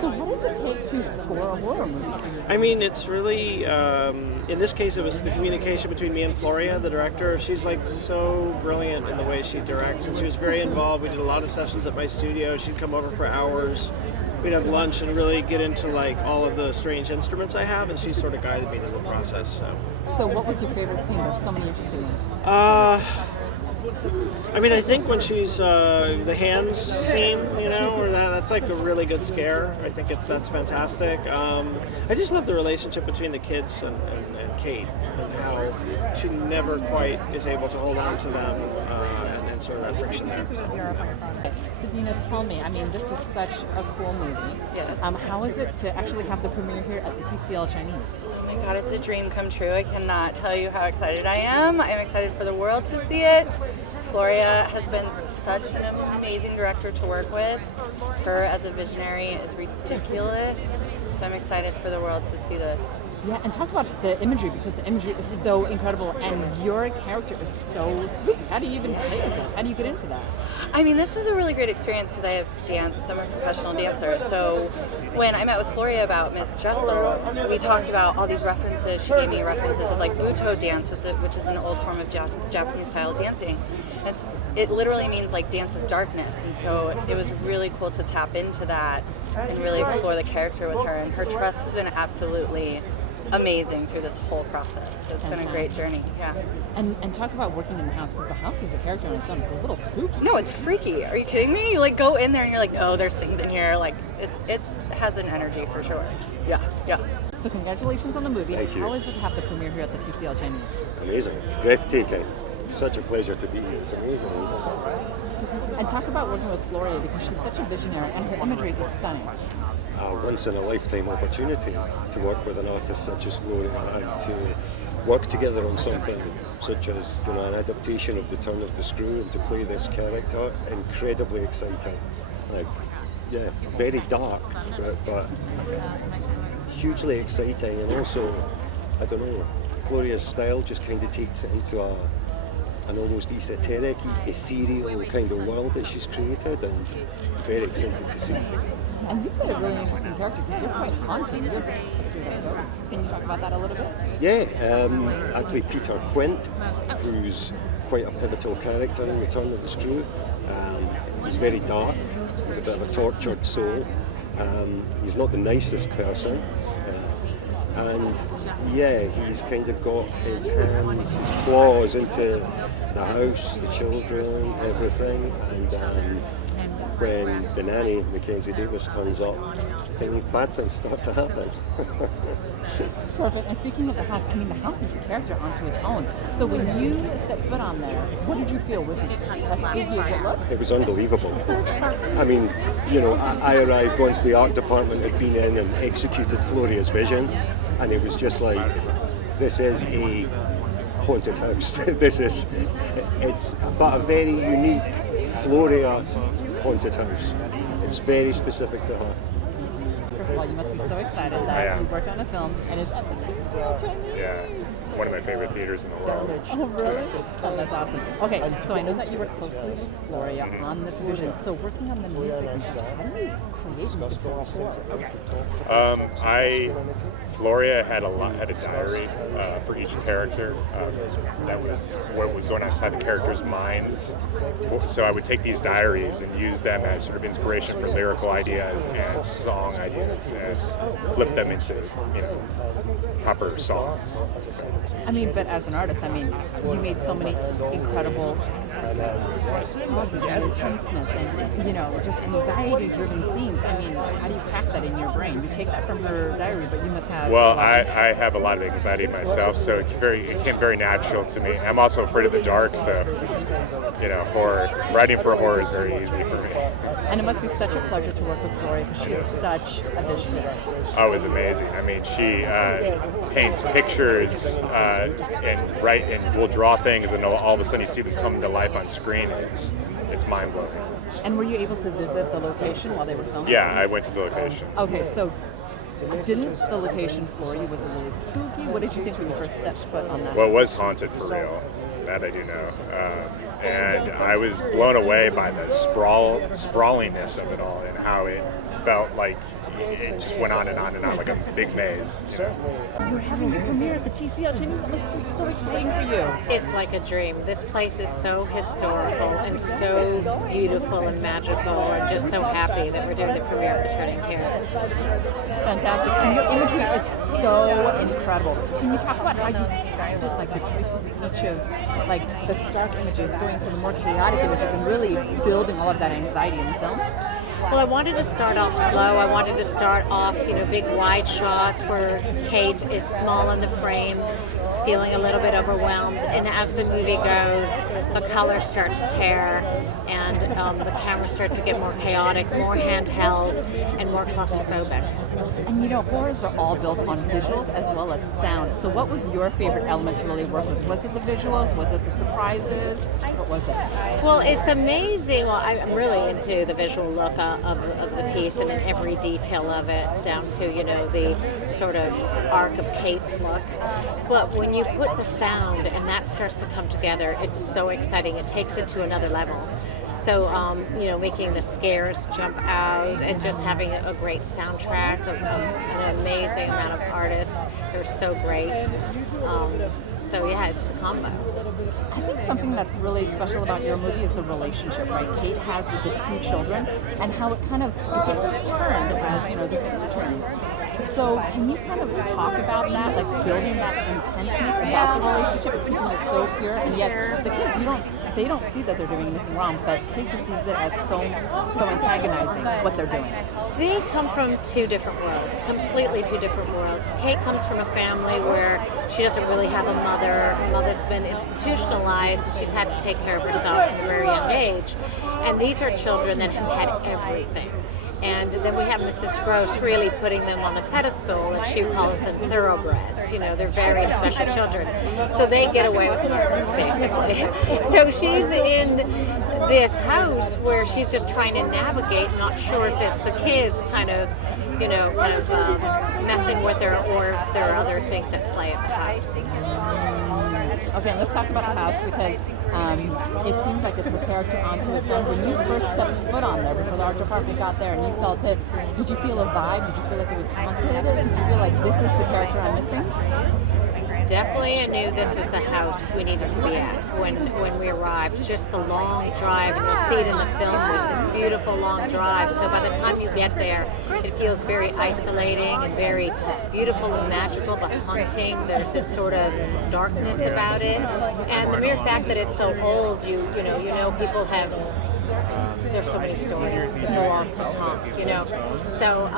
So what does it take to score a horror movie? I mean, it's really, in this case, it was the communication between me and Floria, the director. She's like so brilliant in the way she directs, and she was very involved. We did a lot of sessions at my studio. She'd come over for hours. We'd have lunch and really get into like all of the strange instruments I have, and she sort of guided me through the process. So what was your favorite scene? There's so many interesting ones. I mean, I think when she's the hands scene, or that's like a really good scare. I think that's fantastic. I just love the relationship between the kids and Kate, and how she never quite is able to hold on to them, and sort of that friction there. So Dina, tell me, I mean, this was such a cool movie. Yes. How is it to actually have the premiere here at the TCL Chinese? Oh my God, it's a dream come true. I cannot tell you how excited I am. I'm excited for the world to see it. Floria has been such an amazing director to work with. Her as a visionary is ridiculous. So I'm excited for the world to see this. Yeah, and talk about the imagery, because the imagery is so incredible, and your character is so spooky. How do you even play with that? How do you get into that? I mean, this was a really great experience because I have danced. I'm a professional dancer. So when I met with Floria about Miss Jessel, we talked about all these references. She gave me references of like Muto dance, which is an old form of Japanese style dancing. It literally means like dance of darkness. And so it was really cool to tap into that and really explore the character with her. And her trust has been absolutely amazing through this whole process. So it's been a great journey, yeah. And talk about working in the house, because the house is a character on its own. It's a little spooky. No, it's freaky. Are you kidding me? You like go in there and you're like, oh, there's things in here. Like it's has an energy for sure. Yeah. So congratulations on the movie. Thank you. How is it to have the premiere here at the TCL Chinese? Amazing. Breathtaking. Such a pleasure to be here. It's amazing. And talk about working with Floria, because she's such a visionary and her imagery is stunning. A once-in-a-lifetime opportunity to work with an artist such as Floria and to work together on something such as an adaptation of The Turn of the Screw and to play this character. Incredibly exciting. Very dark, but hugely exciting, and also, I don't know, Floria's style just kind of takes it into an almost esoteric, ethereal kind of world that she's created, and very excited to see. And you play a really interesting character because you're quite haunting. You're just a straight up ghost. Can you talk about that a little bit? Yeah, I play Peter Quint, who's quite a pivotal character in The Turn of the Screw. He's very dark. He's a bit of a tortured soul. He's not the nicest person. He's kind of got his hands, his claws into the house, the children, everything. And when the nanny, Mackenzie Davis, turns up, bad things start to happen. Perfect. And speaking of the house, I mean, the house is a character onto its own. So when you set foot on there, what did you feel? Was it as spooky as it looked? It was unbelievable. I mean, I arrived once the art department had been in and executed Floria's vision, and it was just like, this is a haunted house. It's but a very unique Floria's haunted house. It's very specific to her. First of all, you must be so excited that you worked on a film and it's at the TCL Chinese. Yeah, one of my favorite theaters in the world. Oh, really? Oh, that's awesome. Okay, so I know that you work closely with Floria on this vision. So working on the music, how do you create music for a horror? Floria had a diary for each character that was what was going on inside the characters' minds. So I would take these diaries and use them as sort of inspiration for lyrical ideas and song ideas, and flip them into proper songs. I mean, but as an artist, I mean, you made so many incredible pauses and tenseness and, just anxiety-driven scenes. I mean, how do you craft that in your brain? You take that from her diary, but you must have... Well, I have a lot of anxiety myself, so it came very natural to me. I'm also afraid of the dark, so, horror. Writing for horror is very easy for me. And it must be such a pleasure to work with Floria because she is such a visionary. Oh, it was amazing. I mean, she paints pictures and will draw things, and all of a sudden you see them come to life on screen. It's mind-blowing. And were you able to visit the location while they were filming? Yeah, I went to the location. Okay, so didn't the location floor you? Was it really spooky? What did you think when you first stepped foot on that? Well, it was haunted for real. That I do know. And I was blown away by the sprawliness of it all and how it felt like it just went on and on and on like a big maze. You know? You're having your premiere at the TCL Chinese. That must be so exciting for you. It's like a dream. This place is so historical and so beautiful and magical. I'm just so happy that we're doing the premiere of The Turning here. Fantastic. And your imagery is so incredible. Can you talk about how you guided like the choices of each of like the stark images going to the more chaotic images and really building all of that anxiety in the film? Well, I wanted to start off slow. I wanted to start off, big wide shots where Kate is small in the frame, feeling a little bit overwhelmed. And as the movie goes, the colors start to tear, and the cameras start to get more chaotic, more handheld, and more claustrophobic. And horrors are all built on visuals as well as sound. So what was your favorite element to really work with? Was it the visuals? Was it the surprises? What was it? Well, it's amazing. Well, I'm really into the visual look of the piece and in every detail of it, down to, the sort of arc of Kate's look. But when you put the sound and that starts to come together, it's so exciting. It takes it to another level. So, making the scares jump out and just having a great soundtrack of an amazing amount of artists. They're so great. It's a combo. I think something that's really special about your movie is the relationship, right? Kate has with the two children and how it kind of gets turned as, the season turns. So can you kind of talk about that, like building that intenseness about the relationship and keeping it so pure, and yet the kids, they don't see that they're doing anything wrong, but Kate just sees it as so antagonizing what they're doing. They come from two different worlds, completely two different worlds. Kate comes from a family where she doesn't really have a mother. Her mother's been institutionalized and she's had to take care of herself from a very young age. And these are children that have had everything. And then we have Mrs. Gross really putting them on the pedestal, and she calls them thoroughbreds. They're very special children. So they get away with murder, basically. So she's in this house where she's just trying to navigate, not sure if it's the kids kind of messing with her or if there are other things at play at the house. Okay, let's talk about the house because it seems like it's a character onto its own. When you first stepped foot on there, before the art department got there and you felt it, did you feel a vibe? Did you feel like it was haunted? Did you feel like this is the character I'm missing? Definitely, I knew this was the house we needed to be at when we arrived. Just the long drive, and you'll see it in the film, there's this beautiful long drive. So by the time you get there, it feels very isolating and very beautiful and magical, but haunting. There's this sort of darkness about it. And the mere fact that it's so old, you know people have... There's so many stories. The walls can talk, So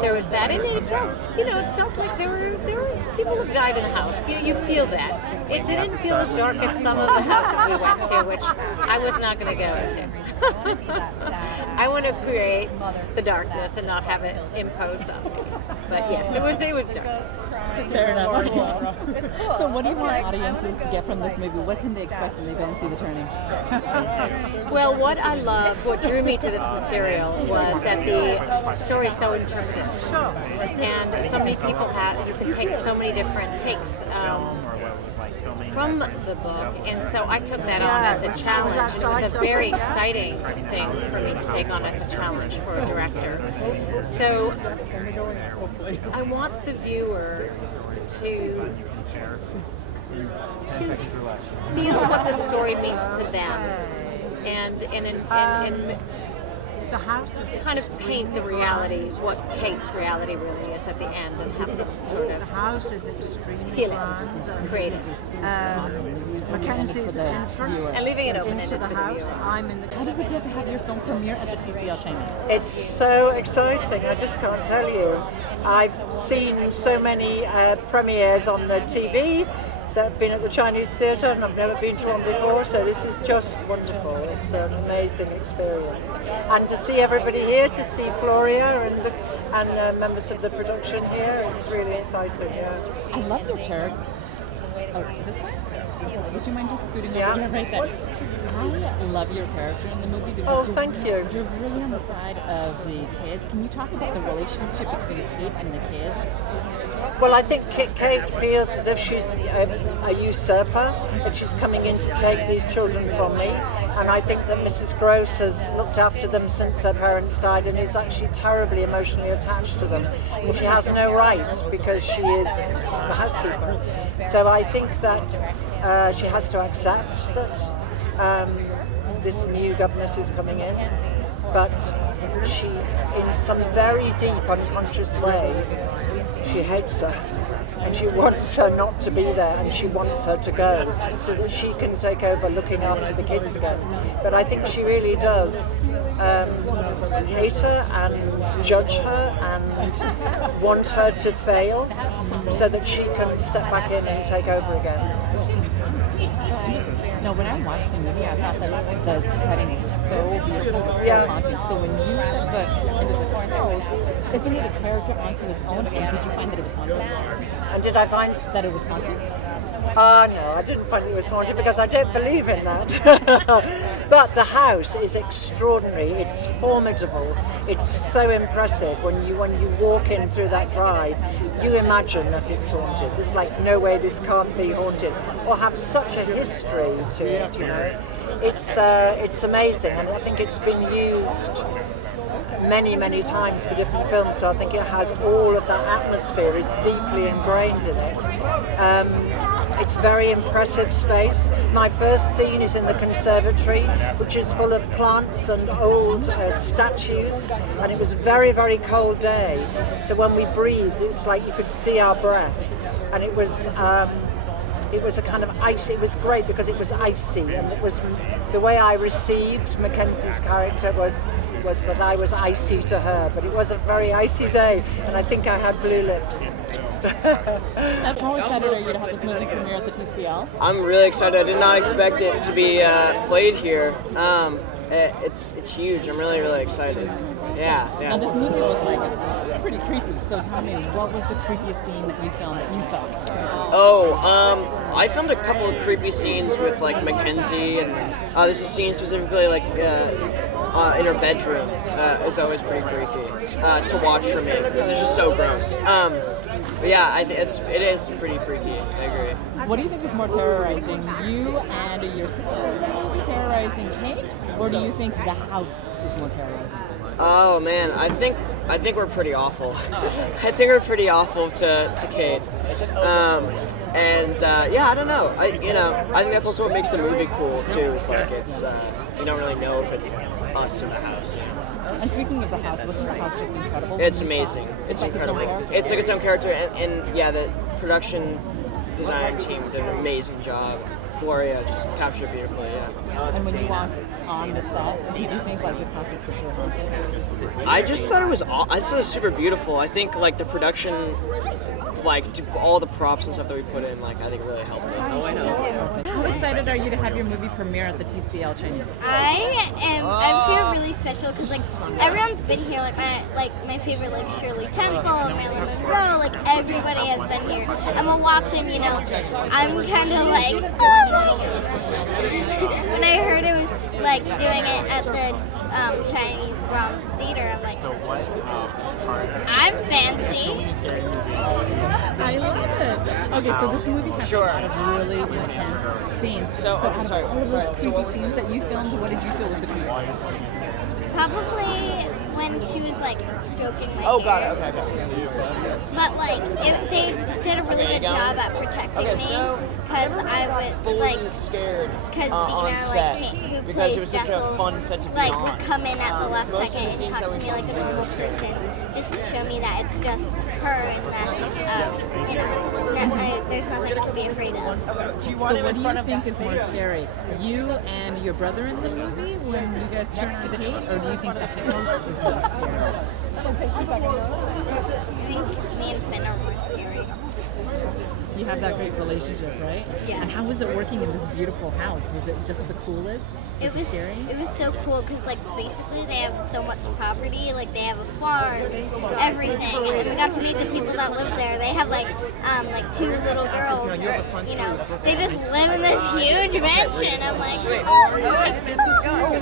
there was that, and it felt like there were people who died in the house. You feel that. It didn't feel as dark as some of the houses we went to, which I was not going to go into. I want to create the darkness and not have it imposed on me. But yes, it was dark. Fair enough. So what do you want audiences to get from this movie? What can they expect when they go and see The Turning? Well, what drew me to this material was that the story is so interpretive. And so many people you can take so many different takes from the book, and so I took that on as a challenge, and it was a very exciting thing for me to take on as a challenge for a director. So I want the viewer to feel what the story means to them, and the house is kind of paint the reality, what Kate's reality really is at the end, and have them sort the of house is extremely feel planned it, and create it. Mackenzie's entrance And leaving it into open-ended the for the house. viewer. I'm in the How does it feel to have your film premiere at the TCL Chinese? It's so exciting, I just can't tell you. I've seen so many premieres on the TV that have been at the Chinese Theatre, and I've never been to one before, so this is just wonderful. It's an amazing experience. And to see everybody here, to see Floria and members of the production here, it's really exciting, yeah. I love your character. Oh, this way? Would you mind just scooting Yeah. over here right there? I love your character in the movie because Oh, thank you. You're really on the side of the kids. Can you talk about the relationship between Kate and the kids? Well, I think Kate feels as if she's a usurper, that she's coming in to take these children from me. And I think that Mrs. Gross has looked after them since her parents died and is actually terribly emotionally attached to them. But she has no right because she is the housekeeper. So I think that she has to accept that this new governess is coming in. But she, in some very deep unconscious way, she hates her. And she wants her not to be there, and she wants her to go so that she can take over looking after the kids again. But I think she really does hate her and judge her and want her to fail so that she can step back in and take over again. No, when I watched the movie, I thought that the setting is so beautiful, it's so haunting. So when you set foot into this house, isn't it a character unto its own? And did you find that it was haunted? And did I find that it was haunted? No, I didn't find it was haunted because I don't believe in that. But the house is extraordinary. It's formidable. It's so impressive. When you walk in through that drive, you imagine that it's haunted. There's like no way this can't be haunted or have such a history to it. You know, it's amazing, and I think it's been used many times for different films. So I think it has all of that atmosphere. It's deeply ingrained in it. It's a very impressive space. My first scene is in the conservatory, which is full of plants and old statues, and it was a very cold day. So when we breathed, it's like you could see our breath, and it was a kind of ice. It was great because it was icy, and it was the way I received Mackenzie's character was that I was icy to her, but it was a very icy day, and I think I had blue lips. How excited are you to have this movie premiere at the TCL? I'm really excited. I did not expect it to be played here. It's huge. I'm really excited. Yeah. Now this movie was it was pretty creepy. So tell me, what was the creepiest scene that you filmed that you felt? I filmed a couple of creepy scenes with like Mackenzie, and there's a scene specifically like in her bedroom. Is always pretty freaky to watch for me because it's just so gross. But yeah, it is pretty freaky. I agree. What do you think is more terrorizing, you and your sister terrorizing Kate, or do you think the house is more terrorizing? Oh man, I think we're pretty awful. I think we're pretty awful to Kate. I don't know. I think that's also what makes the movie cool too. It's like it's you don't really know if it's us in the house. You know? And speaking of the house, wasn't the house just incredible? It's amazing. It's incredible. It's like its own character, and yeah, the production design team did an amazing job. Floria just captured it beautifully, yeah. And when you walked on the set, did you think like this house is for sure haunted? I just thought it was super beautiful. I think like the production, like all the props and stuff that we put in, like I think really helped it. Oh, I know. How excited are you to have your movie premiere at the TCL Chinese? I feel really special because like everyone's been here. Like my favorite like Shirley Temple, Marilyn Monroe, like everybody has been here. Emma Watson, you know. I'm kind of like when I heard it was like doing it at the Chinese Bronx Theater, I'm like, I'm fancy. I love it. Okay, so this movie has a lot of really intense scenes. So out of all of those creepy scenes that you filmed, what did you feel was the creepiest? Probably when she was like stroking my Oh, hair. got it. Okay. But like, if they did a really good job at protecting me, because I was like, scared because on Dina, set like, who because plays it was such Jessel, a fun set to be like, on. would come in at the last Most of second the and scenes talk that to we me like a normal person, just to show me that it's just her and that, you know, that there's nothing to be afraid of. So what do you think is more scary? You and your brother in the movie when you guys turn to Kate, or do you think the house is more scary? I think me and Finn are more scary. you have that great relationship, right? Yeah. And how was it working in this beautiful house? Was it just the coolest? It was scary? it was so cool because like basically they have so much property, like they have a farm, everything, and we got to meet the people that live there. They have like 2 little girls, you know, they just live in this huge mansion. I'm like, oh my god,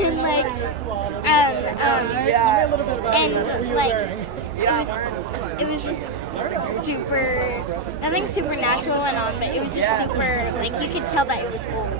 and like and like it was just super, nothing supernatural went on, but it was just super, like you could tell that it was old.